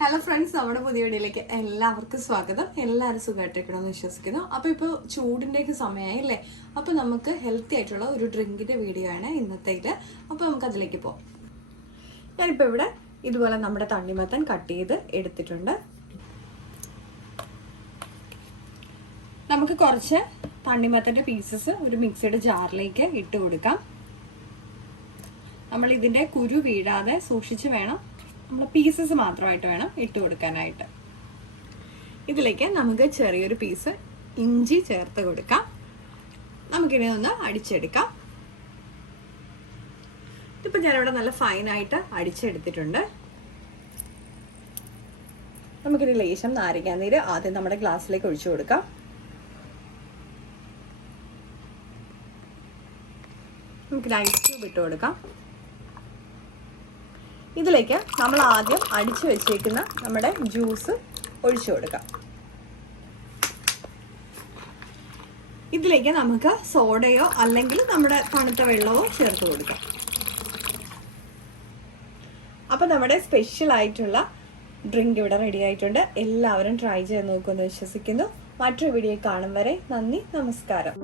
Hello friends, നമ്മുടെ പുതിയ വീഡിയോയിലേക്ക് എല്ലാവർക്കും സ്വാഗതം. എല്ലാവരും സുഖമായിട്ടിരിക്കണമെന്ന് വിശ്വസിക്കുന്നു. അപ്പോൾ ഇപ്പോൾ ചൂടിൻ്റെയൊക്കെ സമയമായി അല്ലേ? അപ്പോൾ നമുക്ക് ഹെൽത്തി ആയിട്ടുള്ള ഒരു ഡ്രിങ്കിൻ്റെ വീഡിയോ ആണ് ഇന്നത്തേത്. അപ്പോൾ നമുക്ക് അതിലേക്ക് പോകാം. ഞാനിപ്പോൾ ഇവിടെ ഇതുപോലെ നമ്മുടെ തണ്ണിമത്തൻ കട്ട് ചെയ്ത് എടുത്തിട്ടുണ്ട്. നമുക്ക് കുറച്ച് തണ്ണിമത്തൻ്റെ പീസസ് ഒരു മിക്സിയുടെ ജാറിലേക്ക് ഇട്ട് കൊടുക്കാം. നമ്മൾ ഇതിൻ്റെ കുരു വീഴാതെ സൂക്ഷിച്ച് വേണം, നമ്മൾ പീസസ് മാത്രമായിട്ട് വേണം ഇട്ട് കൊടുക്കാനായിട്ട്. ഇതിലേക്ക് നമുക്ക് ചെറിയൊരു പീസ് ഇഞ്ചി ചേർത്ത് കൊടുക്കാം. നമുക്കിനി ഒന്ന് അടിച്ചെടുക്കാം. ഇതിപ്പോൾ ഞാനിവിടെ നല്ല ഫൈനായിട്ട് അടിച്ചെടുത്തിട്ടുണ്ട്. നമുക്കിനി ലേശം നാരങ്ങാനീര് ആദ്യം നമ്മുടെ ഗ്ലാസ്സിലേക്ക് ഒഴിച്ചു കൊടുക്കാം. നമുക്ക് ഐസ് ക്യൂബ് ഇട്ട് കൊടുക്കാം. ഇതിലേക്ക് നമ്മൾ ആദ്യം അടിച്ചു വെച്ചേക്കുന്ന നമ്മുടെ ജ്യൂസ് ഒഴിച്ചു കൊടുക്കാം. ഇതിലേക്ക് നമുക്ക് സോഡയോ അല്ലെങ്കിൽ നമ്മുടെ തണുത്ത വെള്ളമോ ചേർത്ത് കൊടുക്കാം. അപ്പം നമ്മുടെ സ്പെഷ്യൽ ആയിട്ടുള്ള ഡ്രിങ്ക് ഇവിടെ റെഡി ആയിട്ടുണ്ട്. എല്ലാവരും ട്രൈ ചെയ്ത് നോക്കുമെന്ന് വിശ്വസിക്കുന്നു. മറ്റൊരു വീഡിയോ കാണും വരെ നന്ദി, നമസ്കാരം.